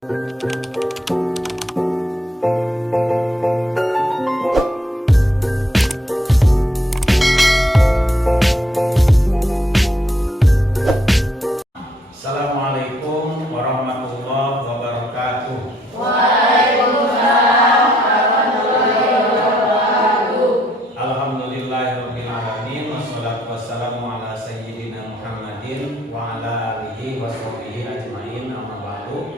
Assalamualaikum warahmatullahi wabarakatuh. Waalaikumsalam warahmatullahi wabarakatuh. Alhamdulillahirabbil alamin wassalatu wassalamu ala sayyidina Muhammadin wa ala alihi washabihi ajmain, amma ba'du.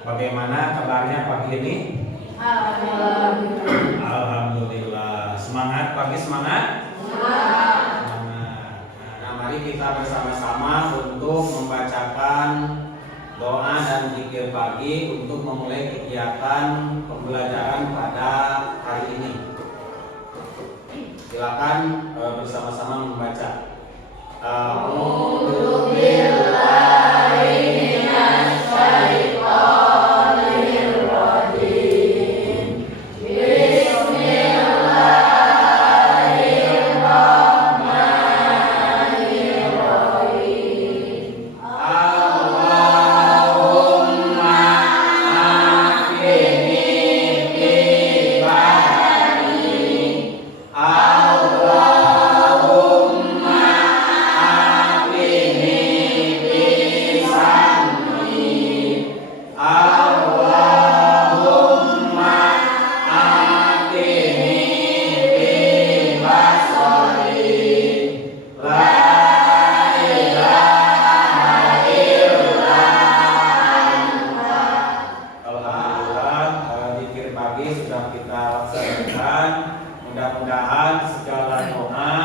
Bagaimana kabarnya pagi ini? Alhamdulillah. Semangat pagi, semangat? Semangat. Nah, mari kita bersama-sama untuk membacakan doa dan zikir pagi untuk memulai kegiatan pembelajaran pada hari ini. Silakan bersama-sama membaca. A'udzu billahi minasy syaithanir rajim. Bismillahirrahmanirrahim. Allahumma afini fi badani. Allahumma afini fi sam'i. Allahumma afini fi basari. La ilaha illa anta. Alhamdulillah, zikir pagi sudah kita laksanakan. Mudah-mudahan segala doa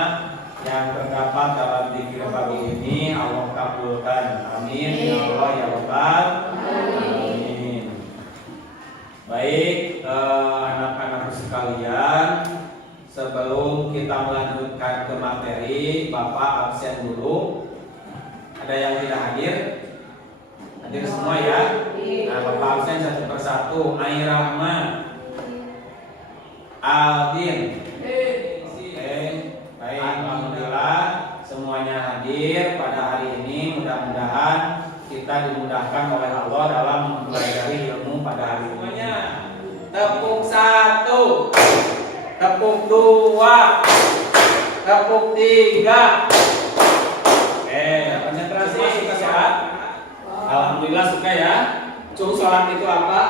yang terdapat dalam zikir pagi ini Allah kabulkan. Amin ya Allah ya Rabbal alamin. Baik, anak-anak sekalian, sebelum kita melanjutkan ke materi, Bapak absen dulu. Ada yang tidak hadir? Hadir semua ya? Nah, Bapak absen satu persatu. Airahma, Aldin. Baik, alhamdulillah semuanya hadir pada hari ini. Mudah-mudahan kita dimudahkan oleh Allah dalam mempelajari ilmu pada hari ini. Tepuk satu, tepuk dua, tepuk tiga. Konsentrasi suka ya? Alhamdulillah suka ya. Cung, sholat itu apa?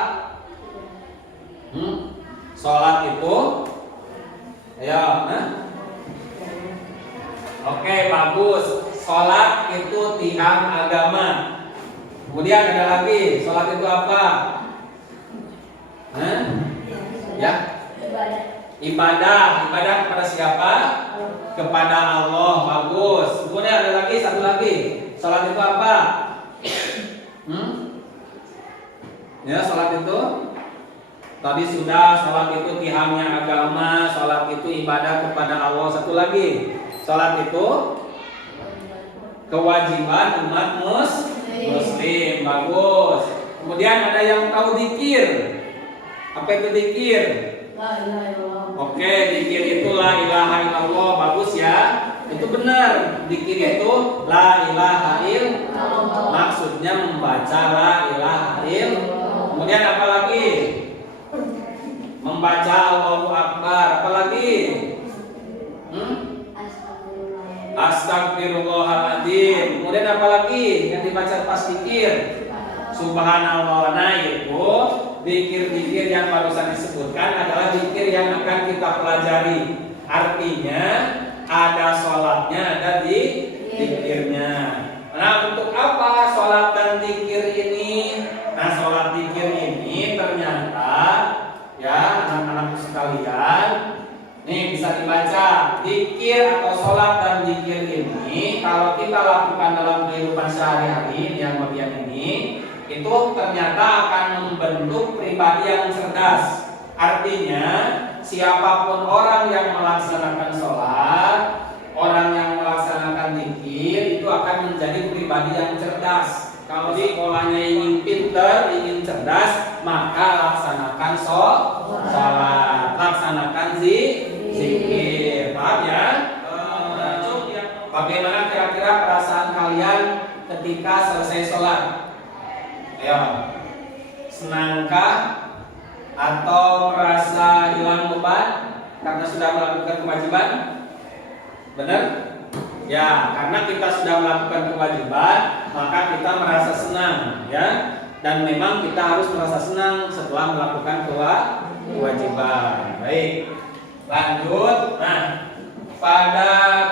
Sholat itu, ayo, Oke, bagus. Sholat itu tiang agama. Kemudian ada lagi, sholat itu apa? Ya, ibadah. Ibadah kepada siapa? Kepada Allah. Bagus. Kemudian ada lagi, satu lagi. Sholat itu apa? Ya, sholat itu tadi sudah. Sholat itu tiangnya agama. Sholat itu ibadah kepada Allah. Satu lagi, sholat itu kewajiban umat muslim. Bagus. Kemudian ada yang tahu zikir. Apa itu zikir? La ilaha illallah. Oke, zikir itu la ilaha illallah. Bagus ya. Itu benar. Zikir itu la ilaha illallah. Maksudnya membaca la ilaha illallah. Kemudian apa lagi? Membaca Allahu Akbar. Apa lagi? Astagfirullahaladzim. Kemudian apa lagi yang dibaca pas zikir? Subhanallah. Nah, itu zikir-zikir yang barusan disebutkan adalah zikir yang akan kita pelajari. Artinya ada sholatnya, ada di zikirnya. Nah, untuk apa sholat dan zikir ini? Nah, sholat zikir ini ternyata ya anak-anak sekalian, nih bisa dibaca. Zikir atau sholat dan zikir ini kalau kita lakukan dalam kehidupan sehari-hari yang bagian ini, itu ternyata akan membentuk pribadi yang cerdas. Artinya siapapun orang yang melaksanakan sholat, orang yang melaksanakan zikir, itu akan menjadi pribadi yang cerdas. Kalau di sekolahnya ingin pintar, ingin cerdas, maka laksanakan sholat, laksanakan zikir. Paham ya? Bagaimana kira-kira perasaan kalian ketika selesai sholat? Ayo, Senangkah atau merasa hilang beban karena sudah melakukan kewajiban? Benar? Ya, karena kita sudah melakukan kewajiban, maka kita merasa senang, ya. Dan memang kita harus merasa senang setelah melakukan kewajiban. Baik, lanjut. Nah, pada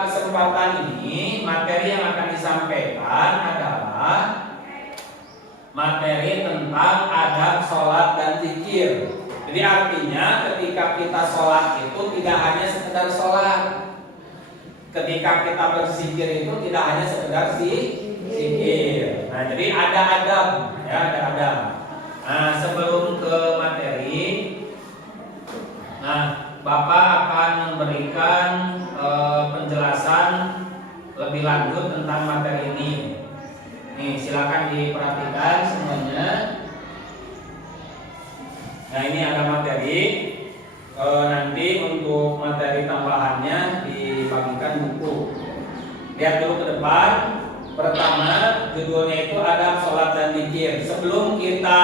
kesempatan ini materi yang akan disampaikan adalah materi tentang adab sholat dan zikir. Jadi artinya ketika kita sholat itu tidak hanya sekedar sholat. Ketika kita berzikir itu tidak hanya sekedar zikir. Nah, jadi ada adab, ya, ada adab. Nah, sebelum ke materi, nah, Bapak akan memberikan penjelasan lebih lanjut tentang materi ini. Nih, silakan diperhatikan semuanya. Nah, ini ada materi. Nanti untuk materi tambahannya dibagikan buku. Lihat dulu ke depan. Pertama, judulnya itu adab sholat dan zikir. Sebelum kita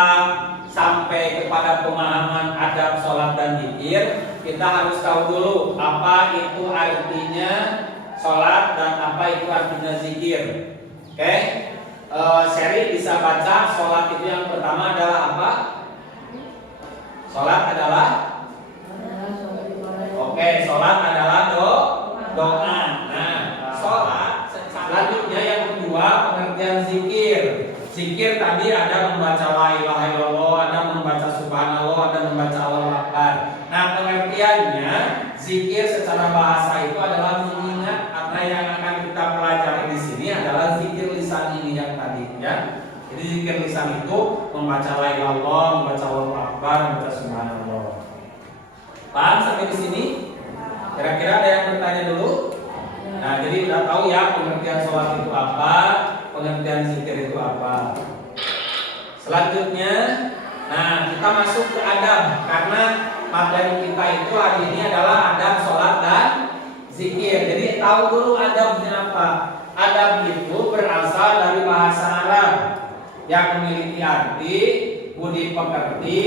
sampai kepada pemahaman adab sholat dan zikir, kita harus tahu dulu apa itu artinya sholat dan apa itu artinya zikir. Oke? Seri bisa baca sholat itu yang pertama adalah apa? Sholat adalah sholat adalah doa. Nah, sholat selanjutnya yang kedua pengertian zikir. Zikir tadi ada membaca la ilaha illallah, ada membaca subhanallah, ada membaca Allahu akbar. Nah, pengertiannya zikir secara bahasa itu adalah mengingat apa yang akan kita pelajari di sini adalah zikir lisan ini yang tadi, ya. Jadi zikir lisan itu membaca la ilaha illallah, membaca Allahu akbar, membaca subhanallah. Paham sampai di sini? Kira-kira ada yang bertanya dulu? Nah, jadi udah tahu ya pengertian sholat itu apa, pengertian zikir itu apa. Selanjutnya, nah kita masuk ke adab karena materi kita itu hari ini adalah adab sholat dan zikir. Jadi tahu dulu adabnya apa. Adab itu berasal dari bahasa Arab yang memiliki arti budi pekerti,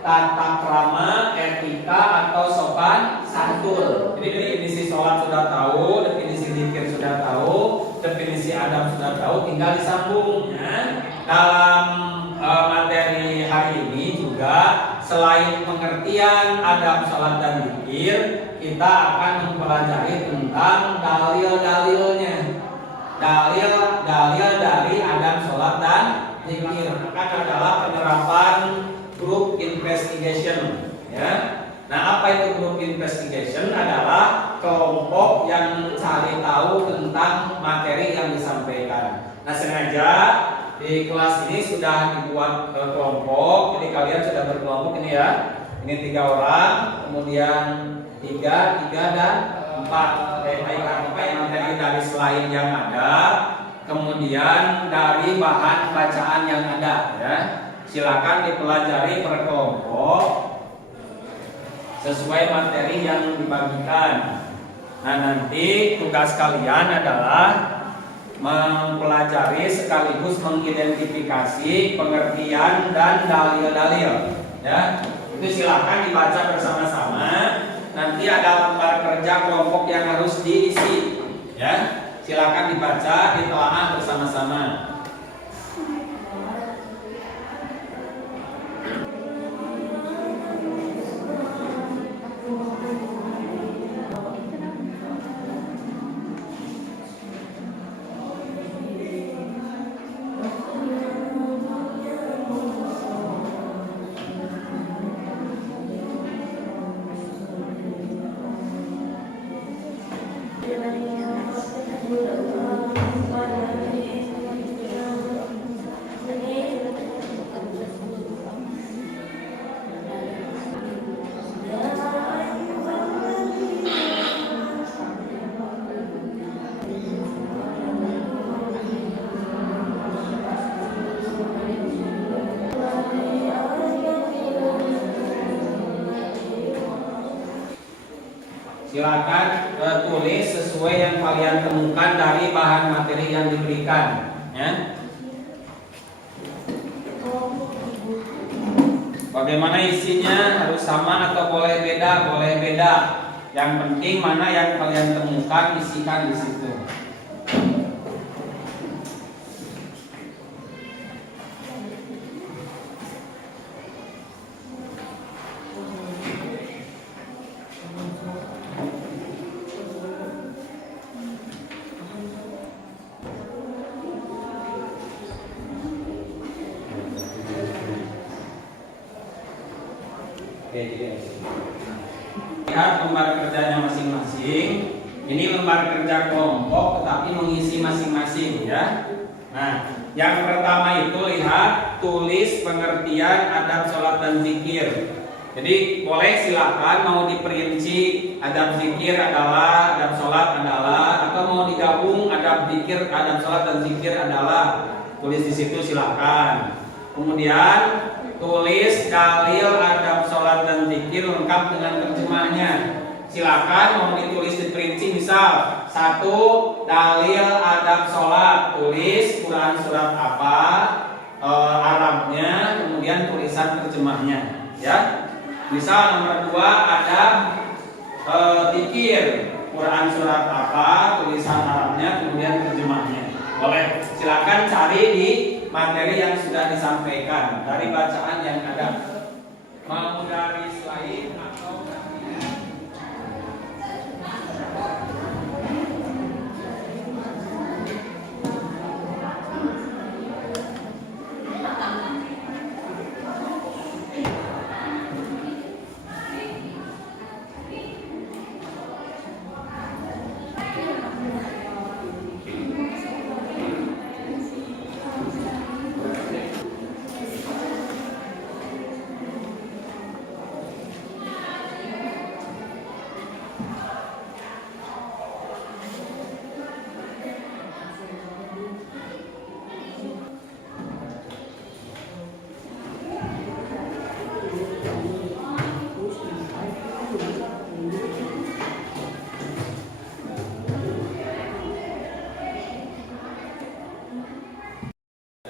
tata krama, etika atau sopan santun. Jadi definisi sholat sudah tahu, definisi zikir sudah tahu, definisi adab sudah tahu, tinggal disambungnya. Dalam materi hari ini juga selain pengertian adab sholat dan zikir, kita akan mempelajari tentang dalil-dalilnya. Dalil-dalil dari adab sholat dan zikir akan adalah penerapan group investigation, ya. Nah, apa itu group investigation? Adalah kelompok yang mencari tahu tentang materi yang disampaikan. Nah, sengaja di kelas ini sudah dibuat kelompok, jadi kalian sudah berkelompok ini, ya. Ini 3 orang, kemudian 3 dan 4. Apa yang materi dari slide yang ada, kemudian dari bahan bacaan yang ada, ya. Silakan dipelajari per kelompok sesuai materi yang dibagikan. Nah, nanti tugas kalian adalah mempelajari sekaligus mengidentifikasi pengertian dan dalil-dalil, ya. Itu silakan dibaca bersama-sama. Nanti ada lembar kerja kelompok yang harus diisi, ya. Silakan dibaca, ditelaah bersama-sama. Silakan tulis sesuai yang kalian temukan dari bahan materi yang diberikan, ya. Bagaimana isinya, harus sama atau boleh beda? Boleh beda. Yang penting mana yang kalian temukan, isikan di situ. Lihat lembar kerjanya masing-masing. Ini lembar kerja kelompok tetapi mengisi masing-masing ya. Nah, yang pertama itu lihat tulis pengertian adab sholat dan zikir. Jadi boleh silakan mau diperinci adab zikir adalah, adab sholat adalah, atau mau digabung adab zikir, adab sholat dan zikir adalah. Tulis di situ silakan. Kemudian tulis dalil adab sholat dan zikir lengkap dengan terjemahnya. Silakan mau ditulis diperinci, misal 1 dalil adab sholat, tulis Quran surat apa, Arabnya, kemudian tulisan terjemahnya ya. Misal nomor 2 adab zikir, Quran surat apa, tulisan Arabnya, kemudian terjemahnya. Boleh, silakan cari di materi yang sudah disampaikan dari bacaan yang ada. Mau dari slide atau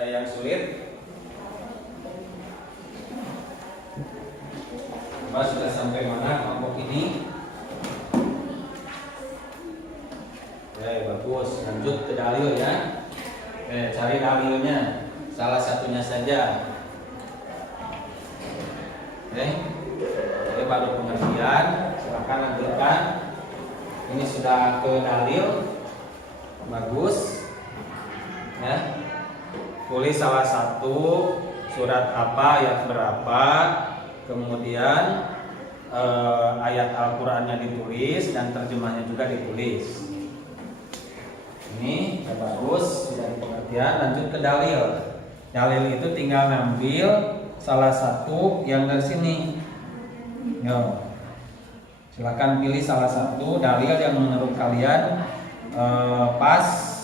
yang sulit? Coba sudah sampai mana kelompok ini? Oke, bagus. Lanjut ke dalil ya. Oke, cari dalilnya. Salah satunya saja. Oke. Jadi baru pengertian. Silakan lanjutkan. Ini sudah ke dalil. Bagus. Ya. Tulis salah satu surat apa, ayat berapa, kemudian ayat Al-Qur'annya ditulis dan terjemahnya juga ditulis. Ini bagus, sudah pengertian. Lanjut ke dalil. Dalil itu tinggal ngambil salah satu yang dari sini. Yo. Silakan pilih salah satu dalil yang menurut kalian pas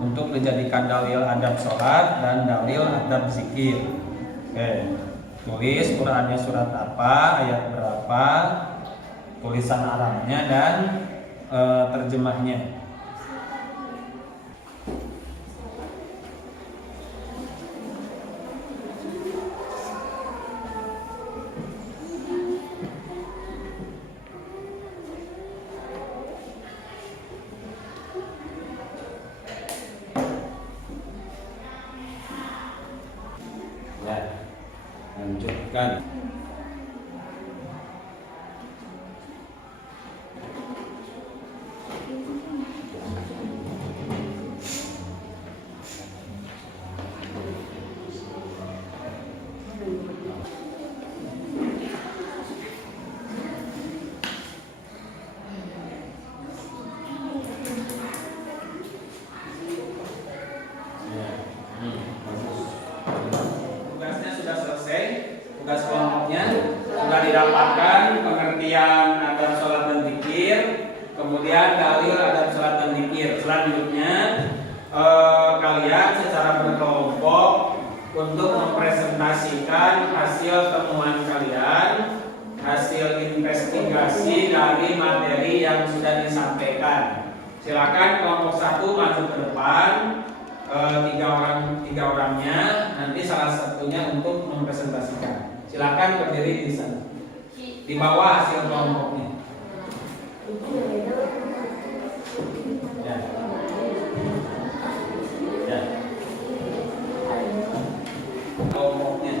untuk dijadikan dalil adab sholat dan dalil adab zikir. Oke, tulis Qurannya surat apa, ayat berapa, tulisan Arabnya dan terjemahnya. Lanjutkan. Tugasnya sudah selesai. Tugas kelompoknya sudah didapatkan pengertian adab sholat dan zikir, kemudian dalil adab sholat dan zikir. Selanjutnya kalian secara berkelompok untuk mempresentasikan hasil temuan kalian, hasil investigasi dari materi yang sudah disampaikan. Silakan kelompok 1 maju ke depan. tiga orangnya, nanti salah satunya untuk mempresentasikan. Silakan berdiri di sana. Di bawah hasil kelompoknya. Ya. Ya. Kelompoknya.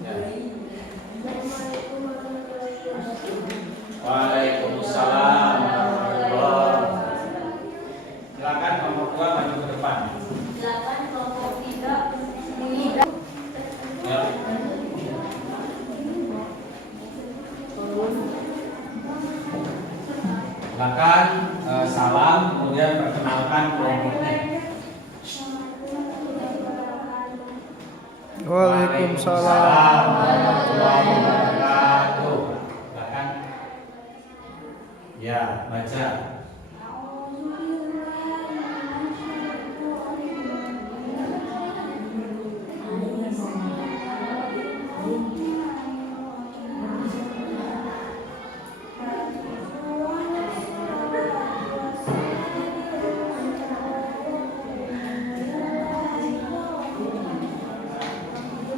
Ya. Waalaikumsalam warahmatullahi wabarakatuh. Silakan kelompok 2 maju ke depan. Silakan kelompok 3 mengidap. Ya. Silakan salam, kemudian perkenalkan kelompoknya. Waalaikumsalam warahmatullahi wabarakatuh. Silakan. Ya, baca.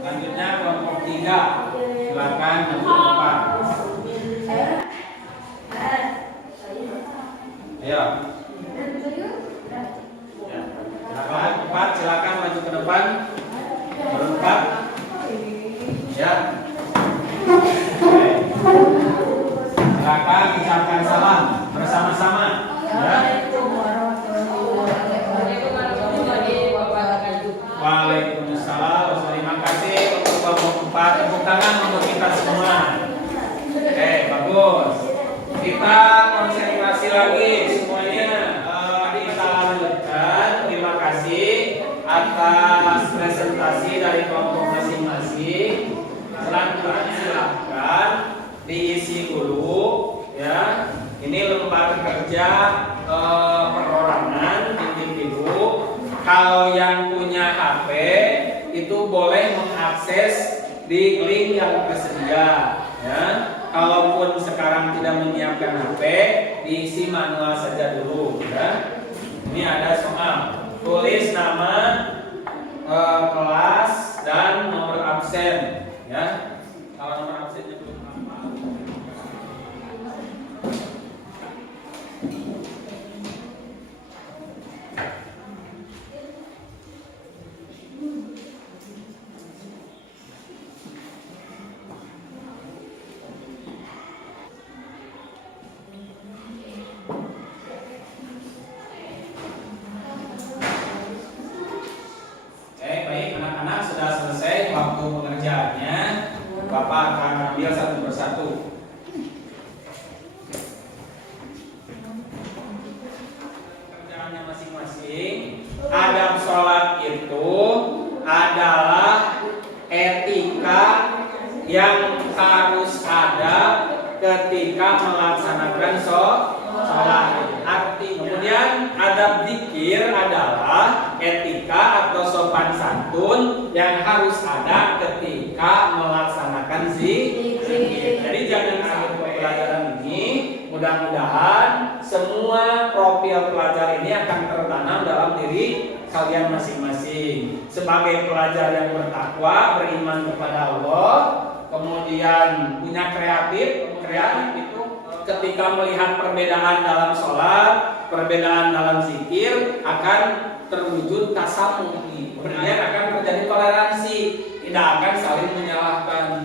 Selanjutnya kelompok 3. Silakan maju ke depan. Ayo. Ya. Silakan 4, silakan maju ke depan. Berempat. Ya. Oke. Silakan ucapkan salam bersama-sama. Ya. Waalaikumsalam. Terima kasih untuk kelompok 4. Tepuk tangan untuk kita semua. Oke, bagus. Kita konsentrasi lagi semuanya. Kita lanjutkan. Terima kasih atas presentasi dari kelompok masing-masing. Selanjutnya silakan diisi dulu, ya. Ini lembar kerja perorangan individu. Kalau yang punya HP itu boleh mengakses di link yang tersedia, ya. Kalaupun sekarang tidak menyiapkan HP, diisi manual saja dulu, ya. Ini ada soal, tulis nama, kelas dan nomor absen, ya. Kalau nomor absennya belum apa. Baik, anak-anak sudah selesai waktu pengerjaannya. Bapak akan ambil satu persatu. Kerjaannya masing-masing. Adab sholat itu adalah etika yang harus ada ketika melaksanakan sholat. Kemudian adab zikir adalah etika atau sopan santun yang harus ada ketika melaksanakan zikir. Jadi jangan sampai pelajaran ini, mudah-mudahan semua profil pelajar ini akan tertanam dalam diri kalian masing-masing. Sebagai pelajar yang bertakwa, beriman kepada Allah, kemudian punya kreatif itu ketika melihat perbedaan dalam sholat, perbedaan dalam zikir akan terwujud tasamuh. Kemudian akan terjadi toleransi, tidak akan saling menyalahkan.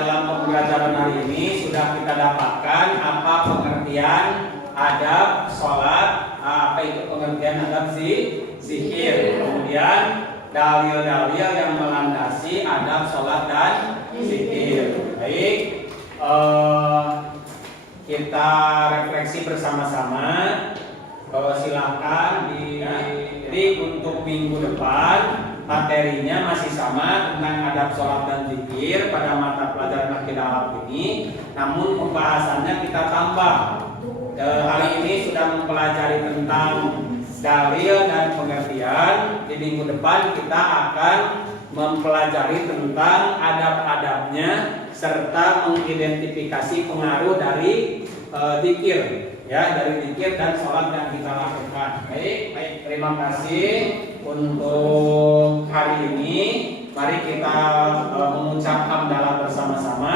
Dalam pembelajaran hari ini sudah kita dapatkan apa pengertian adab sholat, apa itu pengertian adab zikir. Kemudian dalil-dalil yang melandasi adab sholat dan zikir. Baik. Kita refleksi bersama-sama. Silakan jadi untuk minggu depan materinya masih sama tentang adab sholat dan zikir pada mata pelajaran akidah Arab ini. Namun pembahasannya kita tambah. Hari ini sudah mempelajari tentang dalil dan pengertian. Di minggu depan kita akan mempelajari tentang adab-adabnya serta mengidentifikasi pengaruh dari zikir. ya dari zikir dan sholat yang kita lakukan. Baik, terima kasih untuk hari ini. Mari kita mengucap hamdalah bersama-sama.